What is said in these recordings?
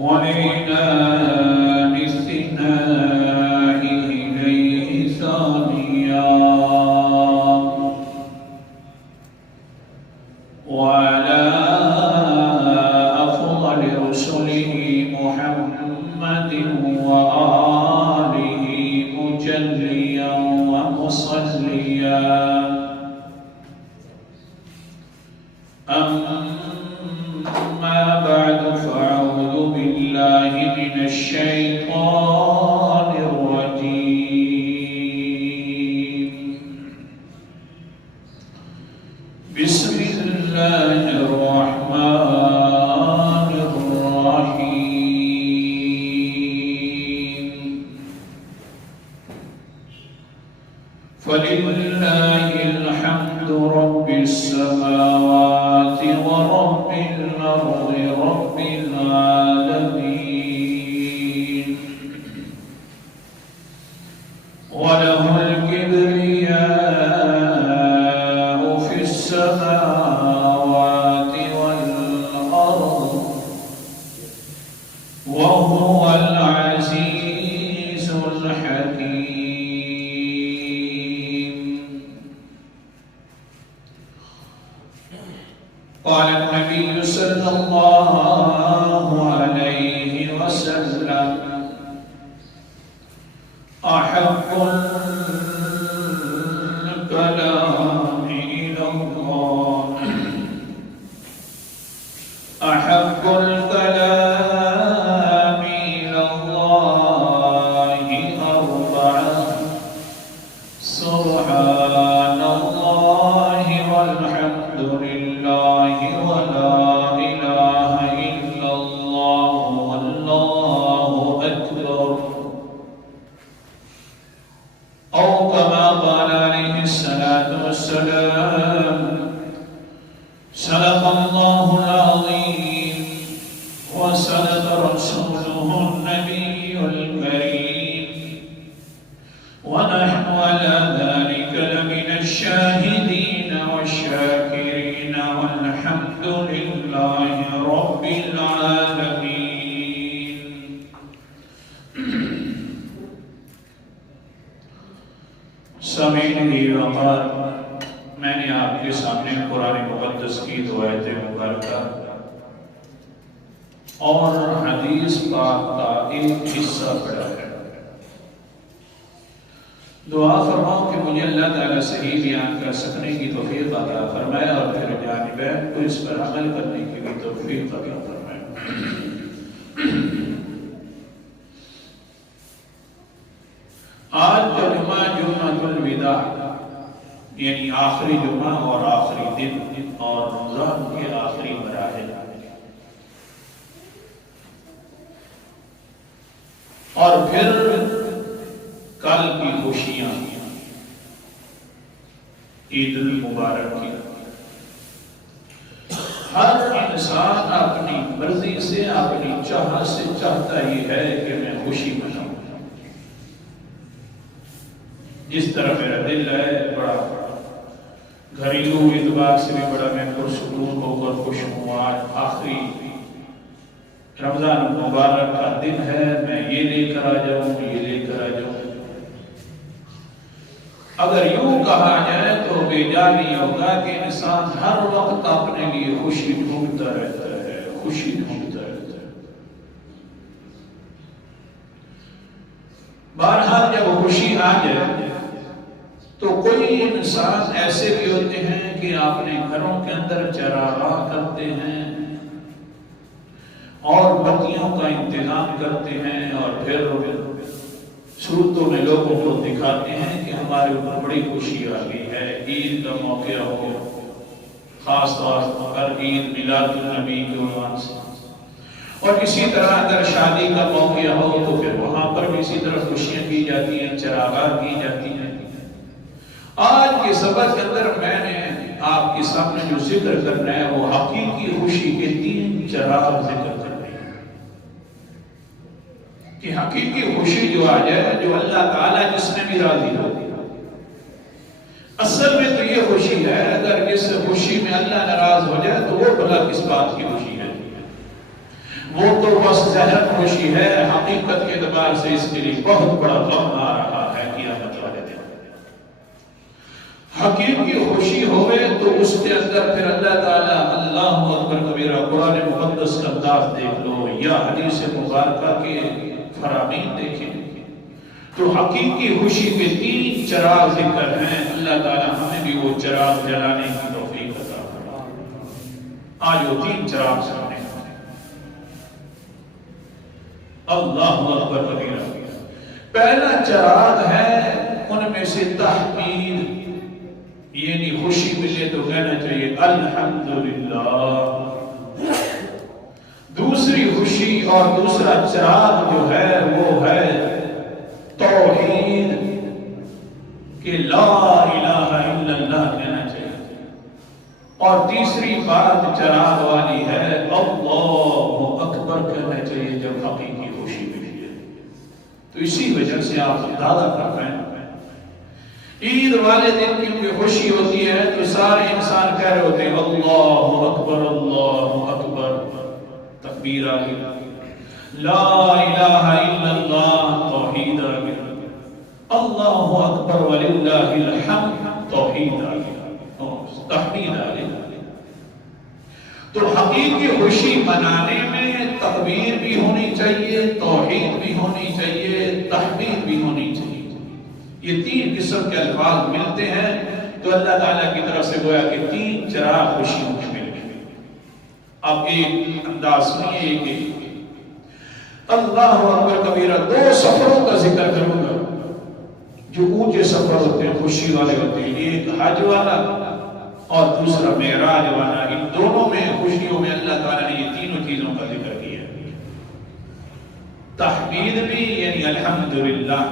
ولإنان الثناء إليه ثانيا وعلى أفضل رسله محمد وآله مجليا ومصليا أما بعد فأعوذ بالله من الشيطان الرجيم بسم الله الرحمن الرحيم فلله الحمد رب السماوات ورب الأرض رب العالمين وله الكبرياء في السماوات والأرض وهو العزيز الحكيم. قال النبي صلى الله عليه وسلم أحب الكلام إلى الله أحب الكلام إلى الله أربعة سبحان الله والحمد لله ولا إله إلا الله والله أكبر أو كما قال عليه الصلاة والسلام صدق الله العظيم وصدق رسوله النبي الكريم ونحن على ذلك لمن الشاهدين والشاكرين والحمد لله رب العالمين. سامعین وقار، میں نے آپ کے سامنے قرآن مقدس کی دو آیت مبارکہ اور حدیث پاک کا ایک حصہ پڑھا ہے. دعا فرماؤ کہ مجھے اللہ تعالیٰ صحیح بیان کر سکنے کی توفیق عطا فرمائے اور پھر جانبین کو اس پر عمل کرنے کی بھی توفیق عطا فرمائے. آج کا جمعہ جمعۃ الوداع یعنی آخری جمعہ اور آخری دن اور رمضان کے آخری مراحل اور پھر کل کی خوشیاں عید المبارک کی. ہر انسان اپنی مرضی سے اپنی چاہت سے چاہتا ہی ہے کہ میں خوشی مناؤں. جس طرح میرا دل ہے بڑا گھریلو اعتبار سے بھی بڑا میں پرسکون ہو کر خوش ہوں. آج آخری رمضان مبارک کا دن ہے، میں یہ لے کر آ جاؤں یہ لے کر آ جاؤں. اگر یوں کہا جائے تو بے جانی ہوگا کہ انسان ہر وقت اپنے لیے خوشی ڈھونڈتا رہتا ہے، خوشی ڈھونڈتا رہتا ہے. بہرحال جب خوشی آ جائے تو کوئی انسان ایسے بھی ہوتے ہیں کہ اپنے گھروں کے اندر چراغاں کرتے ہیں اور بتیوں کا انتظام کرتے ہیں اور پھر صورتوں میں لوگوں کو دکھاتے ہیں کہ ہمارے اوپر بڑی خوشی آ گئی ہے. عید کا موقع ہو، خاص طور پر عید میلاد النبی کے عنوان سے، اور کسی طرح اگر شادی کا موقع ہو تو پھر وہاں پر بھی اسی طرح خوشیاں کی جاتی ہیں، چراغاں کی جاتی ہیں. آج کے سبق کے اندر میں نے آپ کے سامنے جو ذکر کرنا ہے وہ حقیقی خوشی کے 3 چراغ ذکر کرنے ہیں کہ حقیقی خوشی جو آ جائے جو اللہ تعالیٰ جس میں بھی راضی ہو. اصل میں تو یہ خوشی ہے، اگر جس خوشی میں اللہ ناراض ہو جائے تو وہ بھلا کس بات کی خوشی ہے؟ وہ تو بس ظاہر خوشی ہے، حقیقت کے اعتبار سے اس کے لیے بہت بڑا غم آ رہا ہے قیامت والے دن۔ حقیقی خوشی ہوئے تو اس کے اندر پھر اللہ تعالیٰ اللہ اکبر کبیرہ قرآن مقدس کا انداز دیکھ لو یا حدیث مبارکہ کے فرامین دیکھیں تو حقیقی خوشی کے 3 چراغ ذکر ہیں۔ اللہ تعالیٰ ہمیں بھی وہ چراغ جلانے کی توفیق عطا فرمائے۔ آج وہ 3 چراغ سامنے اللہ اکبر کبیرہ۔ پہلا چراغ ہے ان میں سے تحمید، یعنی خوشی ملے تو کہنا چاہیے الحمدللہ۔ دوسری خوشی اور دوسرا چراغ جو ہے وہ ہے توحید کہ لا الہ الا اللہ کہنا چاہیے، اور تیسری بات چراغ والی ہے اللہ اکبر کہنا چاہیے جب حقیقی خوشی ملی ہے۔ تو اسی وجہ سے آپ اندازہ کر رہے ہیں عید والے دن کیونکہ خوشی ہوتی ہے تو سارے انسان کہہ رہے ہوتے ہیں اللہ اکبر اللہ اکبر، تکبیر آ گئی، لا الہ الا اللہ توحید آ گئی، اللہ اکبر وللہ الحمد توحید آ گئی، تحمید آ گئی۔ تو حقیقی خوشی منانے میں تکبیر بھی ہونی چاہیے، توحید بھی ہونی چاہیے، تحمید بھی ہونی چاہیے۔ یہ 3 قسم کے الفاظ ملتے ہیں تو اللہ تعالیٰ کی طرف سے گویا کہ 3 چراغ خوشیوں کے مل گئے۔ اب ایک انداز سنیے کہ اللہ اکبر کبیرہ 2 سفروں کا ذکر کروں گا جو اونچے سفر ہوتے ہیں، خوشی والے ہوتے ہیں، ایک حج والا اور دوسرا معراج والا۔ ان دونوں میں خوشیوں میں اللہ تعالیٰ نے یہ 3 چیزوں کا ذکر کیا، تحمید بھی یعنی الحمدللہ،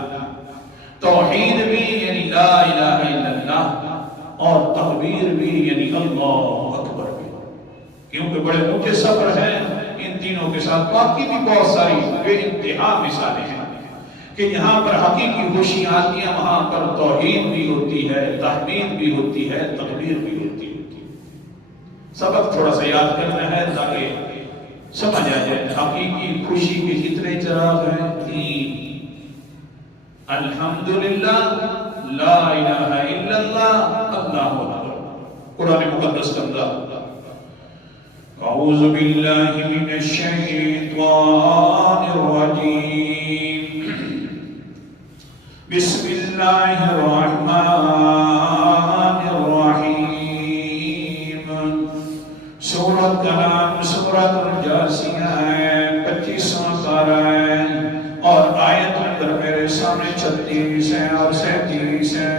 توحید بھی یعنی لا الہ الا اللہ، اور تکبیر بھی یعنی اللہ اکبر بھی۔ کیونکہ بڑے اونچے سفر ہیں ان تینوں کے ساتھ باقی بھی بہت ساری بے انتہا مثالیں ہیں کہ یہاں پر حقیقی خوشی آتی ہے، وہاں پر توحید بھی ہوتی ہے، تحمید بھی ہوتی ہے، تکبیر بھی ہوتی ہے۔ سبق تھوڑا سا یاد کرنا ہے تاکہ سمجھ آ جائے حقیقی خوشی کے کتنے چراغ ہیں، 3، الحمدللہ، لا الہ الا اللہ، اللہ اکبر۔ قرآن مقدس کا انداز، اعوذ باللہ من الشیطان الرجیم، بسم اللہ الرحمن الرحیم۔ سورۃ کا نام سورۃ الجاثیہ ہے، 25واں پارہ ہے، اور آیت نمبر میرے سامنے 36 ہے اور 37 ہے۔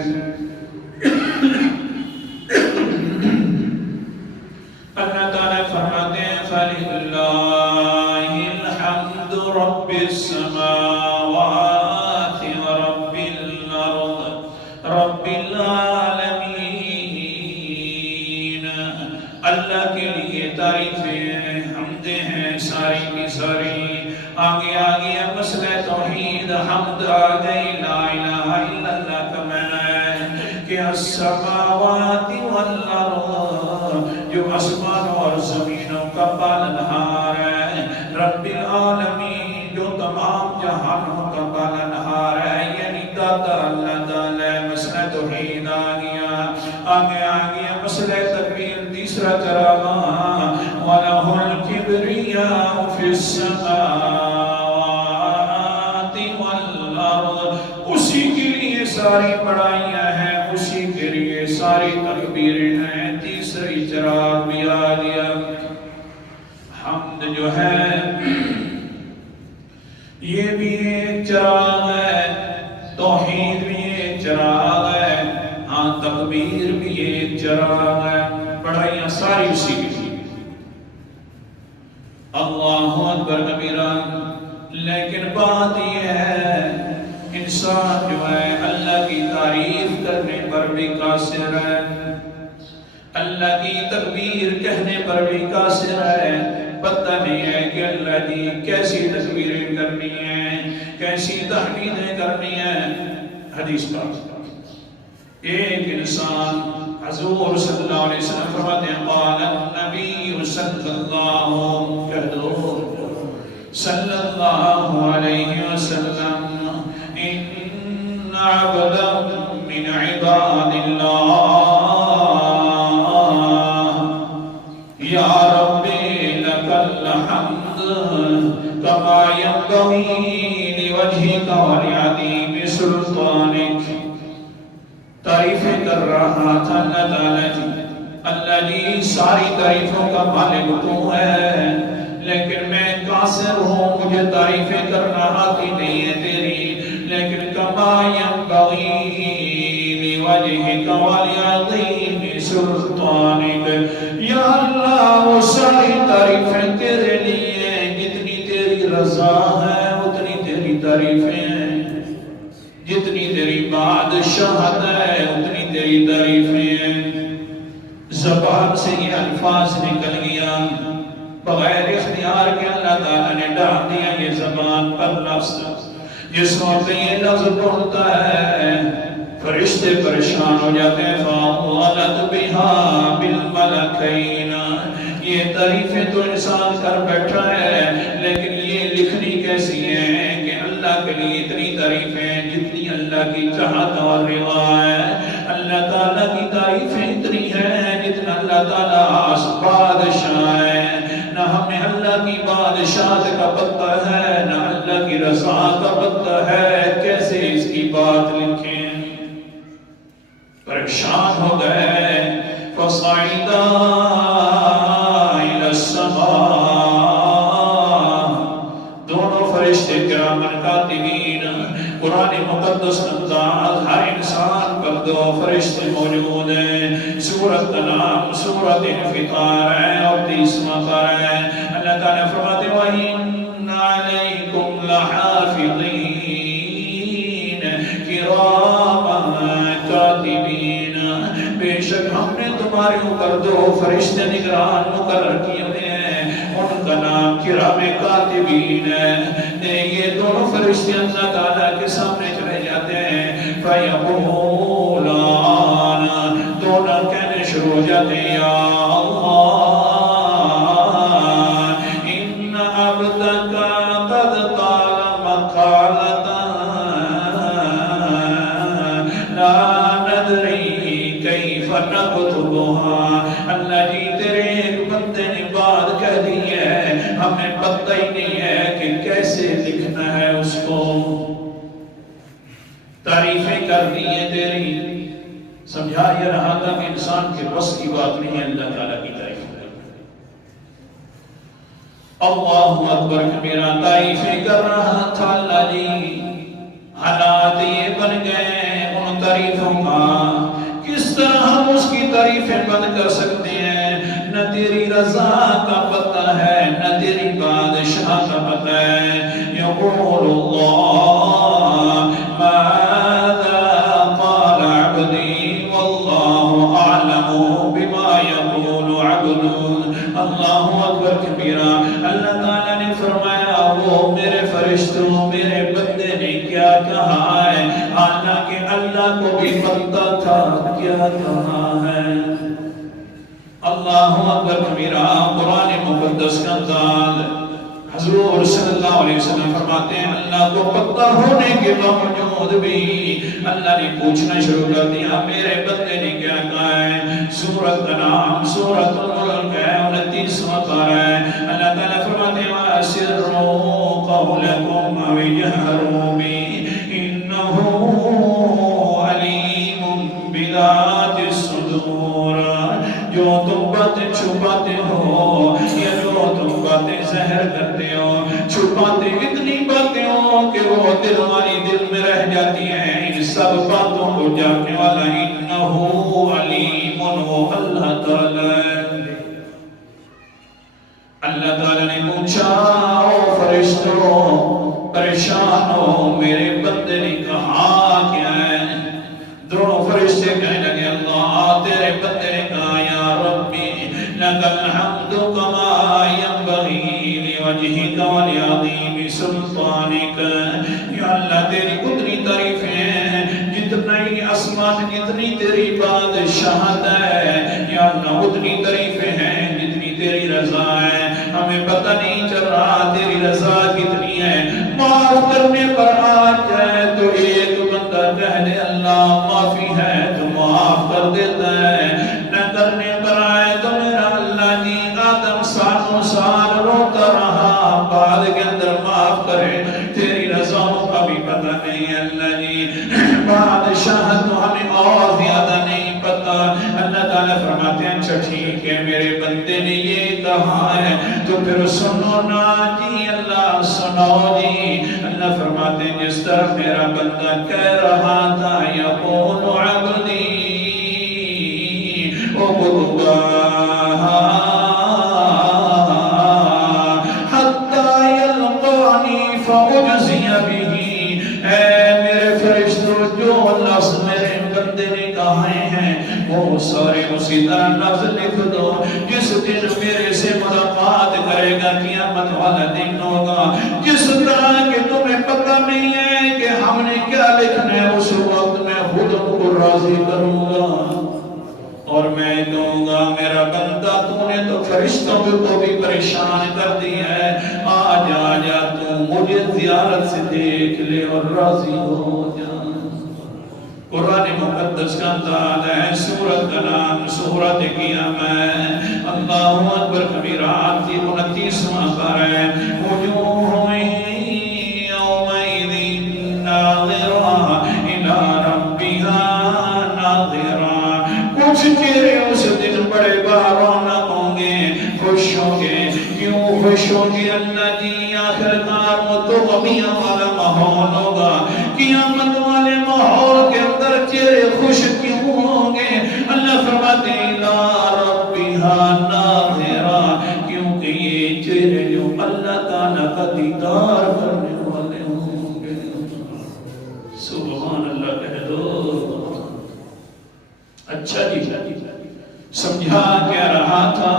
اللہ تعالیٰ فرماتے ہیں فَلِلَّهِ الْحَمْدُ رَبِّ السَّمَاوَاتِ وَرَبِّ الْأَرْضِ رَبِّ الْعَالَمِينَ۔ اللہ کے لیے تعریفیں حمدیں ہیں ساری کی ساری۔ آگے آگے مسئلہ توحید حمد آ گئی، لا الہ الا اللہ کا معنی ہے کہ السماوات والارض، جو آسمان اور زمینوں کا پالنہار ہے، رب العالمین، جو تمام جہانوں کا پالنہار ہے، یعنی داتا اللہ تعالی۔ مسئلہ توحید آ گیا، آگے آگے مسئلہ تکبیر تیسرا چراغ، وَلَهُ الْكِبْرِيَاءُ فِي السَّمَاوَاتِ وَالْأَرْضِ، اسی کے لیے ساری بڑائیاں ہیں، اسی کے لیے ساری تکبیریں ہیں۔ تیسری چراغ بھی آ گیا۔ حمد جو ہے یہ بھی ایک چراغ ہے، توحید بھی ایک چراغ ہے، ہاں تکبیر بھی ایک چراغ ہے، بڑائیاں ساری اسی کی۔ اللہ اکبر کبیرہ۔ لیکن بات یہ ہے انسان جو ہے اللہ کی تعریف کرنے پر بھی قاصر ہے، اللہ کی تکبیر کہنے پر بھی قاصر ہے، پتہ نہیں ہے کہ اللہ کی کیسی تکبیریں کرنی ہیں، کیسی تحمیدیں کرنی ہیں۔ حدیث پاک ایک انسان حضور صلی اللہ علیہ وسلم فرماتے ہیں قال النبی صلی اللہ صلی اللہ علیہ وسلم ان عبدا من عباد اللہ یا ربی لک الحمد کما ینبغی لوجہک ولعظیم سلطانک. تعریفیں کر رہا تھا اللہ تعالیٰ کی. اللہ جی ساری تعریفوں کا مالک تو ہے، لیکن میں قاصر ہوں، مجھے تعریفیں کرنا آتی نہیں ہے تیری. لیکن کما ینبغی لوجہک ولعظیم سلطانک، یا اللہ وہ ساری تعریفیں تیرے لیے، جتنی تیری رضا ہے اتنی تیری تعریفیں ہیں، جتنی تیری بادشاہت ہے اتنی تیری تعریفیں ہیں. زبان سے یہ الفاظ نکل گیا بغیر اختیار کے، اللہ تعالیٰ نے ڈال دیا یہ زبان پر لفظ. جس وقت یہ لفظ بولتا ہے فرشتے پریشان ہو جاتے ہیں. فَأَوَّلَتْ بِهَا بِالْمَلَكَيْنَ. یہ تعریفیں تو انسان کر بیٹھا ہے، لیکن یہ لکھنی کیسی ہیں کہ اللہ کے لیے اتنی تعریفیں جتنی اللہ کی چاہت اور رضا ہے. اللہ تعالیٰ کی تعریفیں اتنی ہیں جتنا اللہ تعالیٰ بادشاہ ہے. نہ ہمیں اللہ کی بادشاہت کا پتہ ہے، نہ اللہ کی رضا کا پتہ ہے، کیسے اس کی بات لکھیں. پریشان ہو گئے. فَصَعِدَا إِلَى السَّمَاءِ. دونوں فرشتے کرامن کاتبین، قرآن مقدس انداز ہر انسان پر دو فرشتے موجود ہیں. سورت کا نام سورت انفطار ہے اور 30واں پارہ ہے. اللہ تعالیٰ فرماتے ہیں وَإِنَّ عَلَيْكُمْ لَحَافِظِينَ كِرَامًا كَاتِبِينَ. بے شک ہم نے تمہارے اوپر دو فرشتے نگران مقرر کیے ہوئے ہیں، ان کا نام کرام کاتبین ہے. یہ دونوں فرشتے اللہ تعالیٰ کے سامنے چلے جاتے ہیں. فَيَقُولَانَ. دونوں کہنے شروع ہو جاتے ہیں یا اللہ ان عبدک قد قال مقالۃ لا ندری کیف نکتبها. اللہ جی تیرے ایک بندے نے بات کہہ دی ہے، ہمیں پتہ ہی نہیں ہے کہ کیسے لکھنا ہے اس کو. تعریفیں کر دی ہیں تیری. سمجھا یہ رہا تھا کہ انسان کے بس کی بات نہیں ہے اللہ تعالیٰ کی تعریف کرنا. اللہ اکبر کبیرہ. تعریفیں کر رہا تھا اللہ جی. حالات یہ بن گئے ان تعریفوں کا، کس طرح ہم اس کی تعریفیں بند کر سکتے ہیں؟ نہ تیری رضا کا پتہ ہے، نہ تیری بادشاہ کا پتہ ہے. یقول اللہ ماذا قال عبدی واللہ اعلم بما یقول عبد. اللہ اکبر کبیرہ. اللہ تعالیٰ نے فرمایا وہ میرے فرشتوں میرے بندے نے کیا کہا ہے، حالانکہ اللہ کو بھی پتہ تھا کیا کہا ہے. اللہ اکبر کبیرہ. قرآن مقدس کا انداز حضور صلی اللہ علیہ وسلم فرماتے ہیں اللہ کو پتہ ہونے کے باوجود بھی اللہ نے پوچھنا شروع کر دیا میرے بندے نے کیا کہا ہے. سورت کا نام سورت الملک ہے، 29واں پارہ ہے. اللہ تعالیٰ فرماتے ہیں وَأَسِرُّوا قَوْلَكُمْ أَوِ اجْهَرُوا بِهِ إِنَّهُ عَلِيمٌ بِذَاتِ الصُّدُورِ. جو تم باتیں چھپاتے ہو یا جو تم باتیں ظاہر کرتے ہو، چھپاتے اتنی باتیں ہو کہ وہ دل ہماری دل میں رہ جاتی ہیں، ان سب باتوں کو جاننے والا انہو علیم وہ اللہ تعالیٰ. اللہ تعالیٰ نے پوچھا او فرشتوں پریشان ہو میرے بندے نے کہا کیا ہے؟ دونوں فرشتے کہنے لگے اللہ تیرے بندے نے کہا یا ربی لک الحمد کما ینبغی لوجہک ولعظیم سلطانک. یا اللہ تیری اتنی تعریفیں ہیں جتنی عظمت جتنی تیری بادشاہت ہے، یا اللہ اتنی تعریفیں ہیں جتنی تیری رضا ہے. ہمیں پتہ نہیں چل رہا تیری رضا کرنے پر آ جائے تو ایک بندہ کہہ دے اللہ معافی ہے تو معاف کر دیتا ہے، نہ کرنے پر آئے تو میرا اللہ جی آدم سالوں سال روتا رہا بعد کے اندر معاف کرے، تیری رضاؤں کا بھی پتہ نہیں اللہ جی، بادشاہ تو ہمیں اور زیادہ نہیں پتا۔ اللہ تعالیٰ فرماتے ہیں اچھا ٹھیک ہے میرے بندے نے یہ کہا ہے تو پھر سنو نا جی اللہ سنو جی۔ اللہ فرماتے ہیں جس طرح میرا بندہ کہہ رہا تھا یقول عبدی عبداللہ حتی یلقانی فاجزی بہ، اے میرے فرشتوں جو لفظ میرے بندے نے کہے ہیں وہ سارے اسی طرح لفظ لکھ دو، جس دن میرے سے ملاقات کرے گا قیامت والا دن ہوگا، جس طرح کہ تمہیں پتہ نہیں ہے کہ ہم نے کیا لکھنا ہے، اس وقت میں خود ان کو راضی کروں گا اور میں کہوں گا میرا بندہ تو نے تو فرشتوں کو بھی پریشان کر دی ہے، آج آجا تو مجھے زیارت سے دیکھ لے اور راضی ہو جا۔ قرآن مقدس کا انداز ہے، سورت کا نام سورت قیامت، اللہ اکبر کبیرہ کی 29واں پارہ ہے، وجوہ یومئذ ناظرہ الی ربها ناظرہ، کچھ چہرے اس دن بڑے بارونق ہوں گے، خوش ہوں گے، کیوں خوش ہوں گے اللہ جی، آخرکار متغمیوں والا ماحول ہوگا، قیامت والے ماحول کے اندر چہرے خوش کیوں ہوں گے؟ اللہ فرماتے ہیں اِلَىٰ رَبِّهَا نَاظِرَةٌ، کیونکہ یہ چہرے جو اللہ تعالیٰ کا دیدار کرنے والے ہوں گے۔ سبحان اللہ کہہ دو۔ اچھا جی سمجھا کیا رہا تھا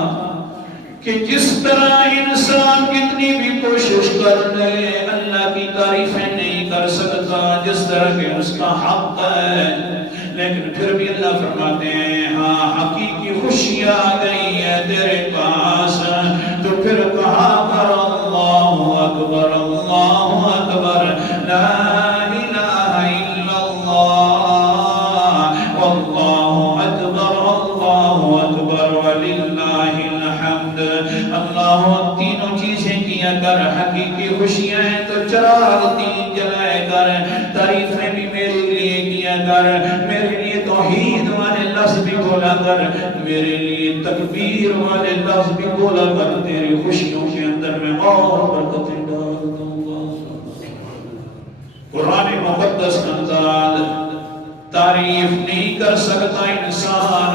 کہ جس طرح انسان کتنی بھی کوشش کر لے اللہ کی تعریفیں نہیں کر سکتا جس طرح کہ اس کا حق ہے، لیکن پھر بھی اللہ فرماتے ہیں ہاں حقیقی خوشی آ گئی ہے تیرے پاس، تو پھر کہا کر اللہ اکبر اللہ اکبر لا الہ الا اللہ واللہ اکبر وللہ الحمد۔ اللہ تینوں چیزیں کیا کر، حقیقی خوشیاں ہیں تو چراغ تین جلائے کر، تعریفیں بھی میرے لیے کیا کر، میرے لیے توحید والے لفظ بھی بولا کر، میرے لیے تکبیر والے لفظ بھی بولا کر، تیری خوشیوں کے اندر میں اور برکتیں ڈال دوں گا۔ قرآن مقدس کا انداز تعریف نہیں کر سکتا انسان،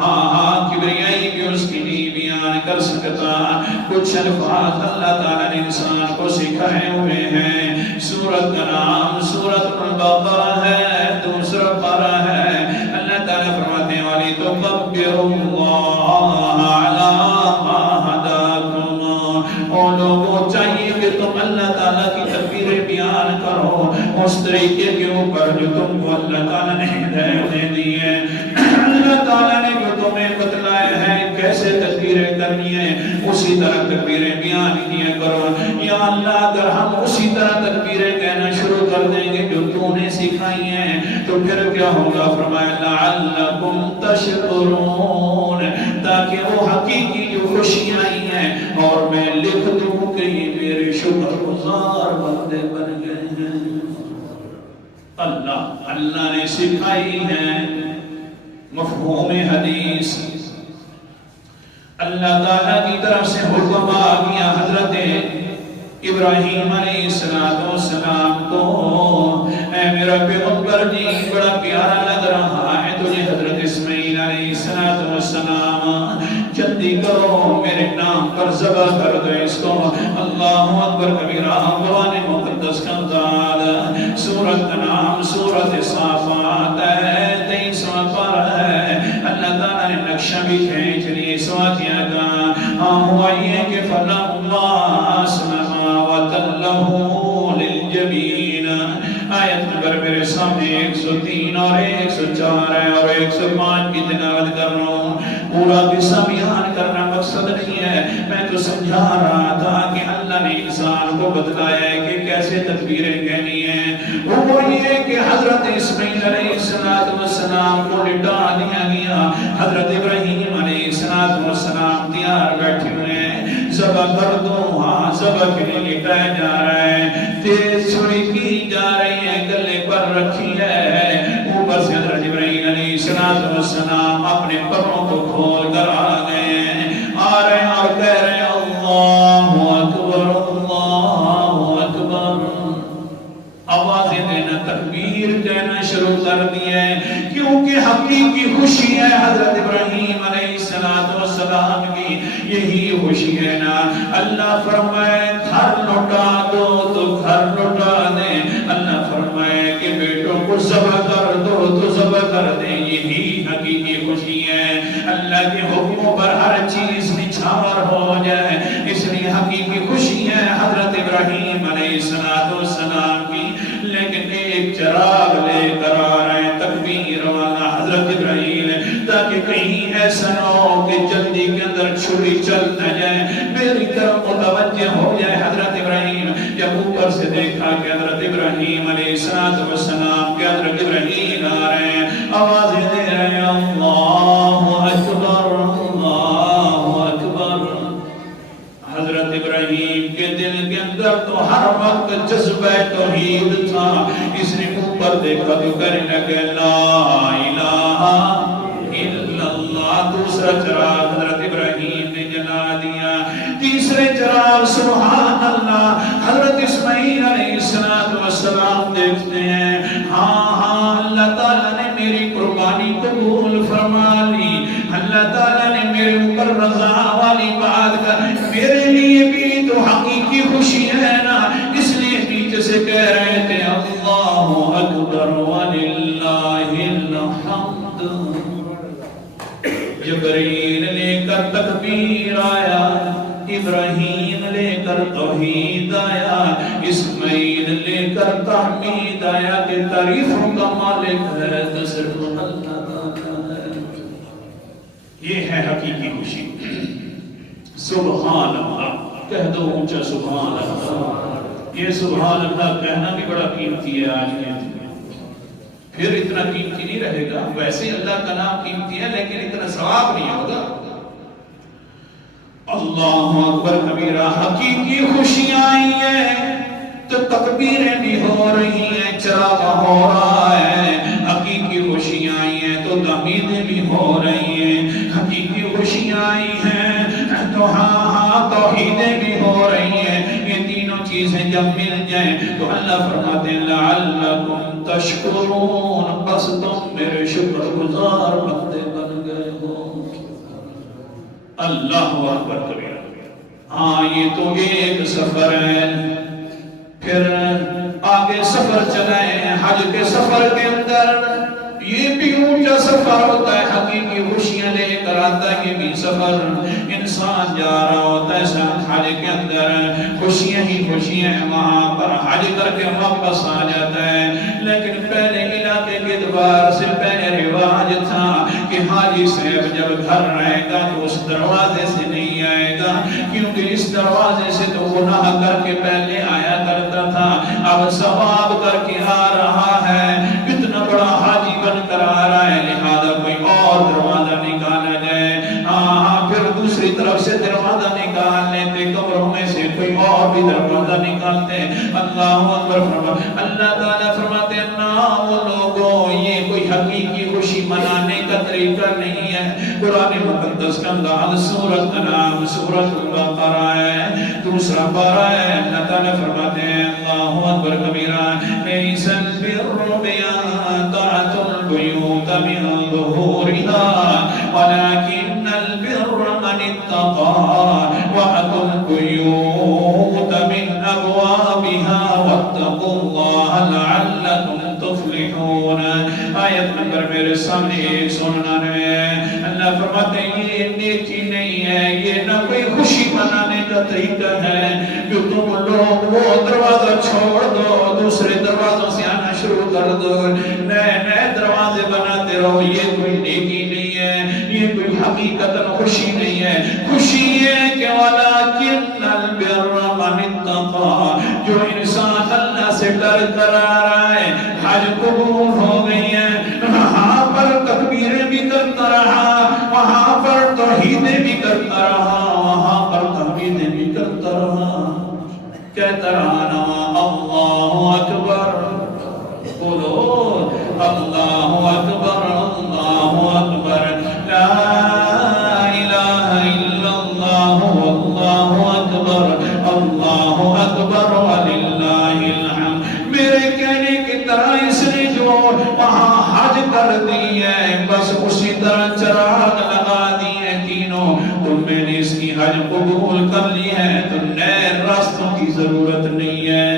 ہاں کبریائی بھی اس کی نہیں بیان کر سکتا، کچھ الفاظ اللہ تعالیٰ نے انسان کو سکھائے ہوئے ہیں۔ سورت کا نام سورت البقرہ ہے، دوسرا پارہ ہے، اللہ تعالیٰ فرماتے ہیں وَلِتُكَبِّرُوا اللَّهَ عَلَىٰ مَا هَدَاكُمْ، اور لوگوں چاہیے کہ تم اللہ تعالیٰ کی تکبیریں بیان کرو اس طریقے کے اوپر جو تم کو اللہ تعالیٰ نے ہدایت دی ہے، اللہ تعالیٰ نے جو تمہیں بتلایا ہے کیسے تکبیریں کرنی ہیں اسی طرح تکبیریں بیان کیا کرو۔ یا اللہ اگر ہم اسی طرح تکبیریں کہنا شروع کر دیں گے جو تو نے سکھائی ہیں تو پھر کیا ہوگا؟ فرمایا لعلکم تشکرون، تاکہ وہ حقیقی جو خوشیاں آئی ہیں اور میں لکھ دوں کہ یہ میرے شکر گزار بندے بن گئے ہیں۔ اللہ نے سکھائی ہے مفہوم حدیث، اللہ تعالیٰ کی طرف سے حکم آ گیا حضرت ابراہیم علیہ السلام کو، اے میرا پیغمبر جی بڑا پیارا لگ رہا ہے تجھے حضرت اسماعیل علیہ السلام، جلدی کرو میرے نام پر ذبح کر دو اس کو۔ اللہ اکبر کبیرہ۔ قرآن مقدس کا انداز سورت کا نام سورت صافات ہے، 23واں پارہ ہے، اللہ تعالیٰ نے نقشہ بھی کھینچ لیے سواتیاں کا، ہاں ہوا یہ کہ فَلَمَّا أَسْلَمَا وَتَلَّهُ لِلْجَبِينِ، آیت نمبر میرے سامنے 103 اور 104 ہے اور 105 کی تلاوت کر رہا ہوں، پورا قصہ بیان کرنا مقصد نہیں ہے، میں تو سمجھا رہا تھا کہ اللہ نے انسان کو بتلایا ہے کہ کیسے تکبیریں کہنی ہیں، وہ یہ کہ حضرت اسماعیل علیہ السلام کو لٹا دیا گیا، حضرت ابراہیم علیہ السلام تیار بیٹھے ہوئے ہیں، ذبح کر دو، ہاں ذبح کے لیے لٹایا جا رہا ہے، تیز چھری کی جا رہی ہے، گلے پر رکھی ہے، اوپر سے حضرت ابراہیم علیہ السلام اپنے پروں کو کھول کر آ گئے ہیں، آ رہے ہیں اور کہہ رہے ہیں اللہ اکبر اللہ اکبر، آوازیں دینا، تکبیر کہنا شروع کر دیا ہے، کیونکہ حقیقی خوشی ہے حضرت ابراہیم علیہ السلام کی، یہی خوشی ہے نا۔ اللہ فرمائے گھر لوٹا دو تو گھر لوٹا دے، اللہ فرمائے کہ بیٹوں کو ذبح کر دو تو ذبح کر دے، یہی حقیقی خوشی ہے۔ اللہ کے حکموں پر ہر چیز نچھاور ہو جائے، اس لیے حقیقی خوشی ہے حضرت ابراہیم علیہ السلام کی۔ لیکن ایک چراغ لے کر آ رہے ہیں تکبیر والا حضرت ابراہیم، تاکہ کہیں ایسا نہ ہو کہ جلدی کے اندر چھری چل نہ جائے، میری طرف متوجہ ہو جائے حضرت ابراہیم۔ جب اوپر سے دیکھا کہ حضرت ابراہیم علیہ السلام کے حضرت ابراہیم آ رہے ہیں، آوازیں دے رہے ہیں اللہ اکبر اللہ اکبر۔ حضرت ابراہیم کے دل کے اندر تو ہر وقت جذبہ توحید تھا، اس نے اوپر دیکھا تو کہنے لگے لا الہ الا اللہ۔ دوسرا چراغ حضرت ابراہیم نے جلا دیا، تیسرے چراغ سبحان اللہ حضرت اسماعیل علیہ السلام دیکھتے ہیں، ہاں اللہ تعالیٰ نے میری قربانی قبول فرما لی، اللہ تعالیٰ نے میرے اوپر رضا والی بات کر، میرے لیے بھی تو حقیقی خوشی ہے نا، اس لیے نیچے سے کہہ رہے تھے اللہ اکبر وللہ الحمد۔ جبرائیل لے کر تکبیر آیا، ابراہیم لے کر توحید آیا، اسماعیل لے کر تحمید آیا کہ تعریفوں کا مالک ہے تو صرف اللہ تعالیٰ ہے۔ یہ ہے حقیقی خوشی۔ سبحان اللہ کہہ دو اونچا سبحان اللہ۔ یہ سبحان اللہ کہنا بھی بڑا قیمتی ہے آج کے دن، پھر اتنا قیمتی نہیں رہے گا، ویسے اللہ کا نام قیمتی ہے لیکن اتنا ثواب نہیں ہوگا۔ اللہ اکبر کبیرہ، حقیقی خوشیاں آئی ہیں تو تکبیریں بھی ہو رہی ہیں، چراغ ہو رہا ہے، حقیقی خوشیاں آئی ہیں تو تحمیدیں بھی ہو رہی ہیں، حقیقی خوشیاں آئی ہیں تو ہاں توحیدیں بھی ہو رہی ہیں۔ یہ تینوں چیزیں جب مل جائیں تو اللہ فرماتے ہیں لعلکم تشکرون، بس تم میرے شکر گزار بندے بن گئے ہو۔ اللہ اکبر کبیرہ۔ ہاں یہ تو ایک سفر ہے، پھر آگے سفر چلائیں، حج کے سفر کے اندر یہ بھی اونچا سفر ہوتا ہے، حقیقی خوشیاں لے کر آتا ہے، یہ بھی سفر انسان جا رہا ہوتا ہے حج کے اندر، خوشیاں ہی خوشیاں ہیں، وہاں پر حج کر کے واپس آ جاتا ہے۔ لیکن پہلے علاقے کے اعتبار سے پہلے رواج تھا کہ حاجی صاحب جب گھر رہے گا تو اس دروازے سے نہیں آئے گا، کیونکہ اس دروازے سے تو گناہ کر کے پہلے آیا کرتا تھا، اب ثواب کر کے آ رہا ہے، اتنا بڑا حاجی بن کر آ رہا ہے، لہذا کوئی اور دروازہ نکالا جائے۔ پھر دوسری طرف سے دروازہ نکال لیتے، قبروں میں سے کوئی اور بھی دروازہ نکالتے۔ اللہ اکبر فرما، اللہ تعالیٰ فرماتے ہیں نا وہ لوگوں، یہ کوئی حقیقی خوشی منانے کا طریقہ نہیں ہے۔ قرآن مقدس کا انداز سورۃ انعام سورۃ البقرہ ہے، دوسرا پارہ ہے، اللہ تعالیٰ فرماتے ہیں اللہ اکبر کبیرہ، لیس البر بأن تأتوا البیوت من ظہورها ولكن البر من اتقى وأتوا البيوت من أبوابها واتقوا الله لعلكم تفلحون۔ آیت نمبر میرے سامنے 199 ہے۔ اللہ فرماتے ہیں یہ نیکی نہیں ہے، یہ نہ کوئی خوشی منانے کا طریقہ ہے کہ تم لوگ وہ دروازہ چھوڑ دو، دوسرے دروازوں سے آنا شروع کر دو، نئے نئے دروازے بناتے رہو. یہ کوئی نیکی نہیں ہے، یہ کوئی حقیقت خوشی نہیں ہے. خوشی ہے کہ وَلَكِنَّ الْبِرَّ مَنِ اتَّقَىٰ، جو انسان اللہ سے ڈر کر آ رہا ہے، حج قبول ہو گئی ہے، وہاں پر تکبیریں بھی کرتا رہا، وہاں پر توحیدیں بھی کرتا رہا، وہاں پر تحمیدیں بھی کرتا رہا، کہتا رہا نا اللہ اکبر، بولو اللہ اکبر اللہ اکبر، لا الہ الا اللہ واللہ اکبر اللہ اکبر وللہ الحمد. میرے کہنے کی طرح اس نے جو وہاں حج کر دی ہے، بس اسی طرح چراغ لگا دی ہے تینوں، تو میں نے اس کی حج قبول کر لی ہے، تو نئے راستوں کی ضرورت نہیں ہے.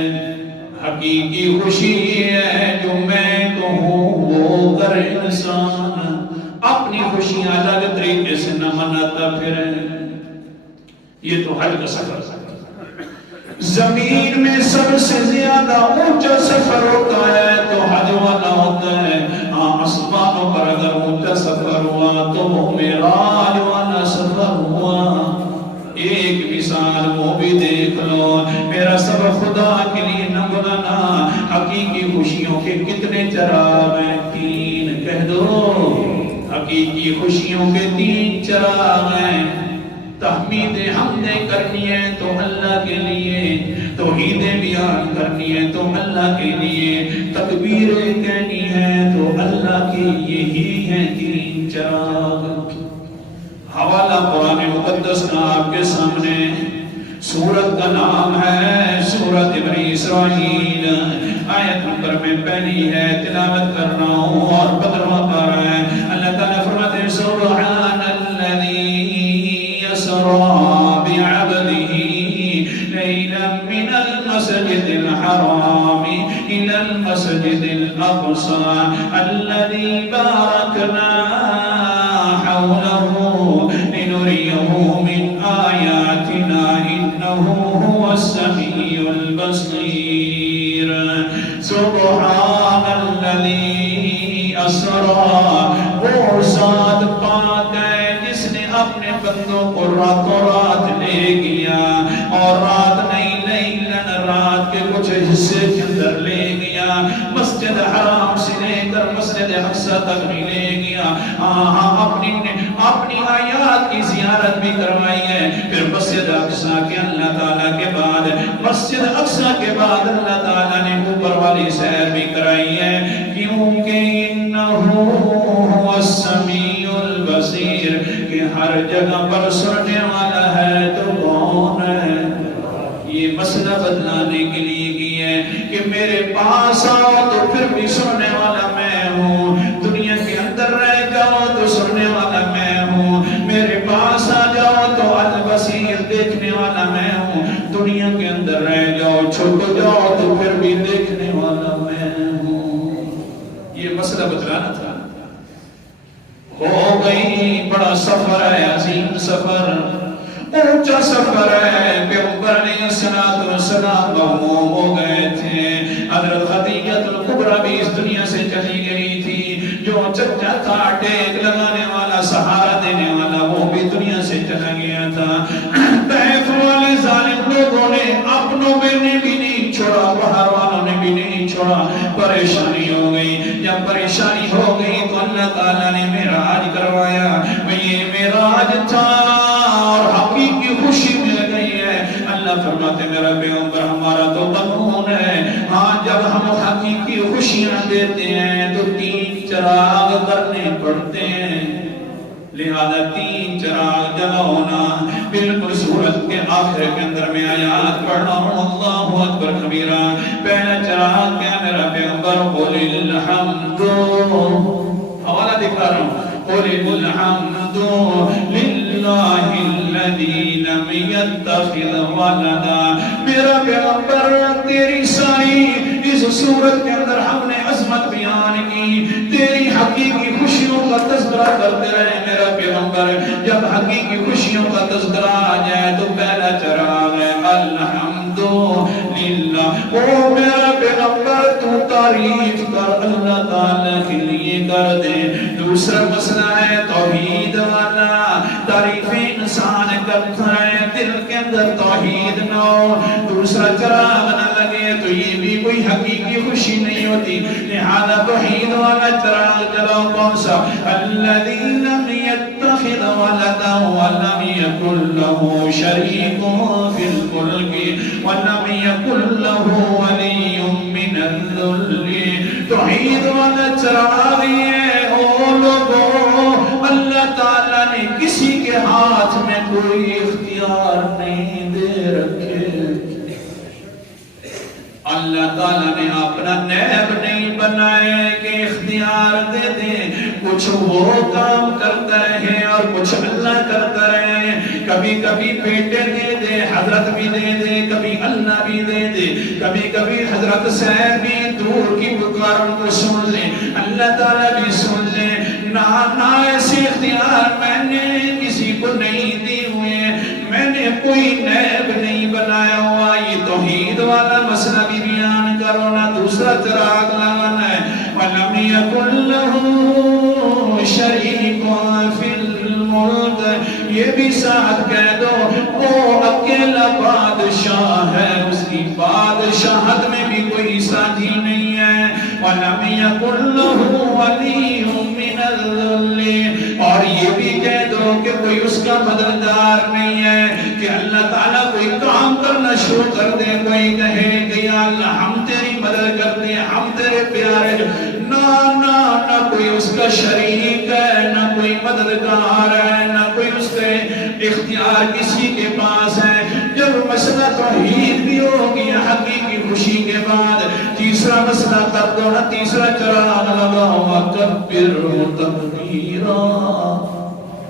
حقیقی خوشی ہے جو میں کہوں وہ کر انسان، اپنی خوشیاں الگ طریقے سے نہ مناتا پھرے. یہ تو حج کا سفر ہے. زمین میں سب سے زیادہ اونچا سفر ہوتا ہے تو حج والا ہوتا ہے. آسمانوں پر اگر اونچا سفر ہوا تو وہ معراج والا سفر ہوا. ایک مثال وہ بھی دیکھ لو، میرا سب خدا کے لیے نہ بنانا. حقیقی خوشیوں کے کتنے چراغ ہیں؟ 3 کہہ دو. حقیقی خوشیوں کے 3 چراغ ہیں. تحمیدیں حمدیں کرنی ہے تو اللہ کے لیے، توحیدیں بیان کرنی ہے تو اللہ کے لیے، تکبیریں کہنی ہے تو اللہ کے لیے ہی ہیں 3 چراغ. حوالہ قرآن مقدس کا آپ کے سامنے، سورت کا نام ہے سورت بنی اسرائیل، آیت نمبر میں پہلی ہے، تلاوت کر رہا ہوں اور بدروا کر رہا ہے. اللہ تعالیٰ فرماتے ہیں سبحان الذی اسرا بعبده لیلا من المسجد الحرام الى المسجد الاقصى الذي باركنا حوله لنريه من آياتنا إنه هو السميع البصير. سبحان الذي أسرى، وہ ذات پاک ہے جس نے اپنے بندوں کو راتوں رات لے گیا، اور رات نہیں لیلن، رات کے کچھ حصے کے اندر لے گیا، مسجد حرام سے لے کر مسجد اقصی تک بھی لے گیا. اپنی آیات کی زیارت بھی کروائی ہے. پھر مسجد اقصی کے اللہ تعالیٰ کے بعد، مسجد اقصی کے بعد اللہ تعالیٰ نے اوپر والی سیر بھی کرائی ہے، کیونکہ انہو هو السمیع البصیر، کہ ہر جگہ پر سننے والا ہے تو کون ہے. یہ مسئلہ بدلانے کے لیے کی ہے کہ میرے پاس آؤ تو پھر بھی سننے والا میں ہوں، دنیا کے اندر رہ جاؤ تو سننے والا میں ہوں، میرے پاس آ جاؤ تو البصیر دیکھنے والا میں ہوں، دنیا کے اندر رہ جاؤ چھپ جاؤ تو پھر بھی دیکھنے والا میں ہوں. یہ مسئلہ بدلانا تھا. ہو گئی بڑا سفر ہے، عظیم سفر، اونچا سفر ہے. پیغمبر علیہ السلام مغموم ہو گئے تھے. حضرت خدیجہ الکبریٰ بھی اس دنیا سے چلی گئی تھی. جو چچا تھا ٹیک لگانے والا، سہارا دینے والا، وہ بھی دنیا سے چلا گیا تھا. طائف والے ظالم لوگوں نے اپنوں میں نے بھی نہیں چھوڑا، باہر والوں نے بھی نہیں چھوڑا. پریشانی ہو گئی. جب پریشانی ہو گئی تو اللہ تعالیٰ نے معراج کروایا. یہ معراج تھا اور حقیقی خوشی مل گئی ہے. اللہ فرماتے میرا پیغمبر ہمارا تو قانون ہے، ہاں جب ہم حقیقی خوشیاں دیتے ہیں تو 3 چراغ کرنے پڑتے ہیں. لہذا 3 چراغ جلاؤنا. بالکل سورت کے آخر کے اندر میں آیات پڑھنا ہوں، اللہ اکبر کبیرہ. پہلا چراغ کیا میرا پیغمبر؟ قل الحمد، حوالہ دکھا رہا ہوں، قل الحمد للہ الذی لم یتخذ ولدا. میرا پیغمبر تیری ساری اس سورت کے اندر ہم نے عظمت بیان کی، تیری حقیقی خوشیوں کا تذکرہ کرتے رہے میرا پیغمبر. پیغمبر جب حقیقی خوشیوں کا تذکرہ آ جائے تو پہلا چراغ ہے الحمدللہ۔ او میرا پیغمبر تو تعریف کر اللہ تعالیٰ کے لیے کر دے۔ دوسرا مسئلہ ہے توحید والا، تعریف انسان کرتا ہے دل کے اندر توحید نہ ہو، دوسرا چراغ نہ لگے تو یہ بھی کوئی حقیقی خوشی نہیں ہوتی۔ لہذا توحید والا چراغ جلاؤ کون سا؟ الذی لم یتخذ ولدا ولم یکن له شریک فی الملک ولم یکن له ولی من الذل۔ توحید والا چراغ ہے او لوگوں، اللہ تعالیٰ نے کسی کے ہاتھ میں کوئی اختیار نہیں دے رکھے، اللہ تعالیٰ نے اپنا نیب نہیں بنائے کہ اختیار دے دے، کچھ وہ کام کرتا رہے اور کچھ اللہ کرتا رہے۔ کبھی کبھی بیٹے دے دے، حضرت بھی دے دے، کبھی اللہ بھی دے دے، کبھی کبھی حضرت صاحب بھی دور کی پکاروں کو سن لے، اللہ تعالیٰ بھی سن لے۔ نہ ایسے اختیار میں نے کسی کو نہیں دی ہوئے، میں نے کوئی نیب نہیں بنایا ہوا۔ یہ توحید والا مسئلہ بھی بیان کرو نا۔ دوسرا چراغ لگانا ہے وَلَمْ يَكُنْ لَهُ شَرِيكٌ فِي الْمُلْكِ، یہ بھی ساتھ کہہ دو وہ اکیلا بادشاہ ہے، اس کی بادشاہت میں بھی کوئی ساتھی نہیں ہے۔ وَلَمْ يَكُنْ لَهُ وَلِيٌّ مِّنَ الذُّلِّ، اور یہ بھی کہہ دو کہ کوئی اس کا مددگار نہیں ہے کہ اللہ تعالیٰ کوئی کام کرنا شروع کر دے، کوئی کہے کہ یا اللہ ہم تیری مدد کرتے ہیں، ہم تیرے پیارے، نہ کوئی اس کا شریک ہے، نہ کوئی مددگار ہے، نہ کوئی اس کے اختیار کسی کے پاس ہے۔ جب مسئلہ توحید بھی ہو گیا حقیقی خوشی کے بعد تیسرا مسئلہ کر دو نا، تیسرا چراغ لگاؤ کبر تکبیرا،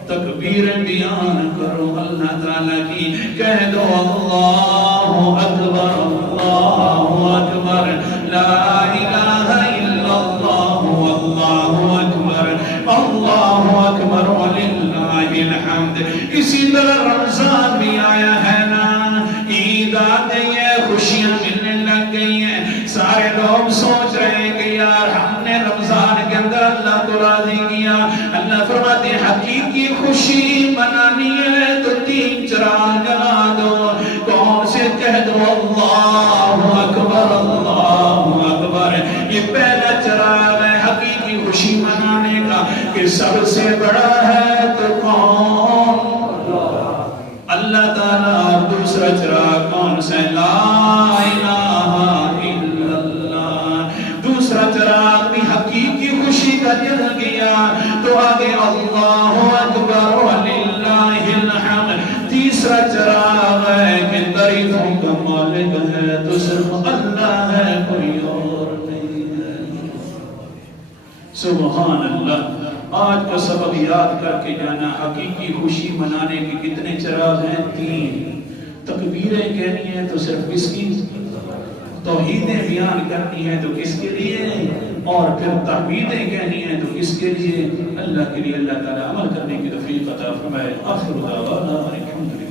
تکبیر بیان کرو اللہ تعالیٰ کی، کہہ دو اللہ اکبر اللہ اکبر لا الہ الا اللہ واللہ اکبر اللہ اکبر وللہ الحمد۔ اسی طرح رمضان بھی آیا ہے نا، عید آ گئی ہے، خوشیاں ملنے لگ گئی ہیں، سارے لوگ سوچ رہے ہیں کہ یار ہم نے رمضان کے اندر اللہ کو راضی کیا۔ اللہ فرماتے ہیں حقیقی خوشی منانی ہے تو تین چراغ جلا دو۔ کون سے؟ کہہ دو اللہ اکبر اللہ اکبر۔ یہ پہلا چراغ ہے حقیقی خوشی منانے کا کہ سب سے بڑا ہے تو کون؟ اللہ تعالیٰ۔ اور دوسرا چراغ کون سا؟ لا الہ الا اللہ۔ دوسرا چراغ بھی حقیقی خوشی کا جل گیا تو آگے اللہ اکبر وللہ الحمد۔ تیسرا چراغ ہے کہ تعریفوں کا مالک ہے تو صرف اللہ ہے، کوئی اور نہیں ہے۔ سبحان اللہ۔ آج کا سبق یاد کر کے جانا، حقیقی خوشی منانے کے کتنے چراغ ہیں؟ تین۔ تکبیریں کہنی ہیں تو صرف کس کی؟ توحیدیں بیان کرنی ہے تو کس کے لیے؟ اور پھر تحمیدیں کہنی ہیں تو کس کے لیے؟ اللہ کے لیے۔ اللہ تعالی عمل کرنے کی توفیق عطا فرمائے۔ آخر دعوانا الحمدللہ۔